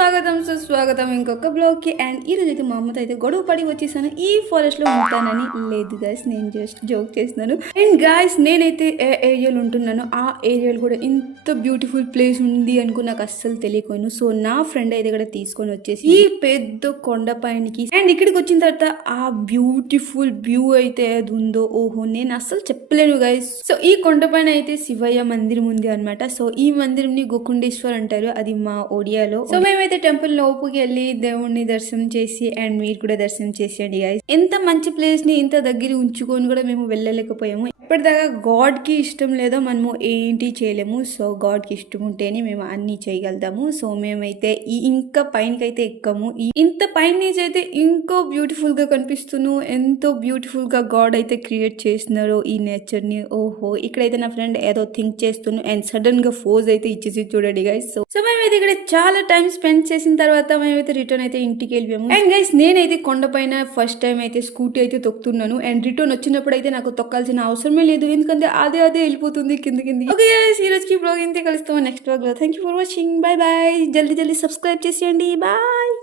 స్వాగతం సుస్వాగతం ఇంకొక బ్లాగ్కి. అండ్ ఈ రోజు అయితే మా అమ్మతో అయితే గొడవ పడి వచ్చేసాను. ఈ ఫారెస్ట్ లో ఉంటానని లేదు గాయస్, నేను జస్ట్ జోక్ చేస్తున్నాను. అండ్ గాయస్, నేనైతే ఏ ఏరియాలో ఉంటున్నాను ఆ ఏరియాలో కూడా ఇంత బ్యూటిఫుల్ ప్లేస్ ఉంది అనుకో నాకు అస్సలు తెలియకపోయాను. సో నా ఫ్రెండ్ అయితే ఇక్కడ తీసుకొని వచ్చేసి ఈ పెద్ద కొండ పైనకి అండ్ ఇక్కడికి వచ్చిన తర్వాత ఆ బ్యూటిఫుల్ వ్యూ అయితే అది ఉందో ఓహో నేను అస్సలు చెప్పలేను గైస్. సో ఈ కొండ పైన అయితే శివయ్య మందిరం ఉంది అనమాట. సో ఈ మందిరం ని గోకుండేశ్వర్ అంటారు, అది మా ఒడియాలో. సో మేమైతే టెంపుల్ లోపుకి వెళ్ళి దేవుణ్ణి దర్శనం చేసి అండ్ మీరు కూడా దర్శనం చేసేయండి గైస్. ఎంత మంచి ప్లేస్ ని ఇంత దగ్గర ఉంచుకొని కూడా మేము వెళ్ళలేకపోయాము. ఇప్పటిదాకా గాడ్ కి ఇష్టం లేదో మనము ఏంటి చేయలేము. సో గాడ్ కి ఇష్టం ఉంటేనే మేము అన్ని చేయగలుగుతాము. సో మేమైతే ఈ ఇంకా పైనకైతే ఎక్కము. ఇంత పైన నుంచి అయితే ఇంకో బ్యూటిఫుల్ గా కనిపిస్తున్నాను. ఎంతో బ్యూటిఫుల్ గా గాడ్ అయితే క్రియేట్ చేస్తున్నారు ఈ నేచర్ ని. ఓహో ఇక్కడైతే నా ఫ్రెండ్ ఏదో థింక్ చేస్తున్నాను అండ్ సడన్ గా ఫోజ్ అయితే ఇచ్చేసి చూడండి గైస్. సో మేమైతే ఇక్కడ చాలా టైం స్పెండ్ చేసిన తర్వాత మేమైతే రిటర్న్ అయితే ఇంటికి వెళ్ళాము. అండ్ గైస్ నేనైతే కొండపైన ఫస్ట్ టైం అయితే స్కూటీ అయితే తొక్కుతున్నాను. అండ్ రిటర్న్ వచ్చినప్పుడు అయితే నాకు తొక్కాల్సిన అవసరమే లేదు, ఎందుకంటే అదే వెళ్ళిపోతుంది కింద. ఓకే గైస్, ఈ రోజుకి బ్లాగ్ ఇంతే, కలుస్తాము నెక్స్ట్ బ్లాగ్ లో. Thank you for watching, bye bye. జల్దీ సబ్స్క్రైబ్ చేసేయండి, బాయ్.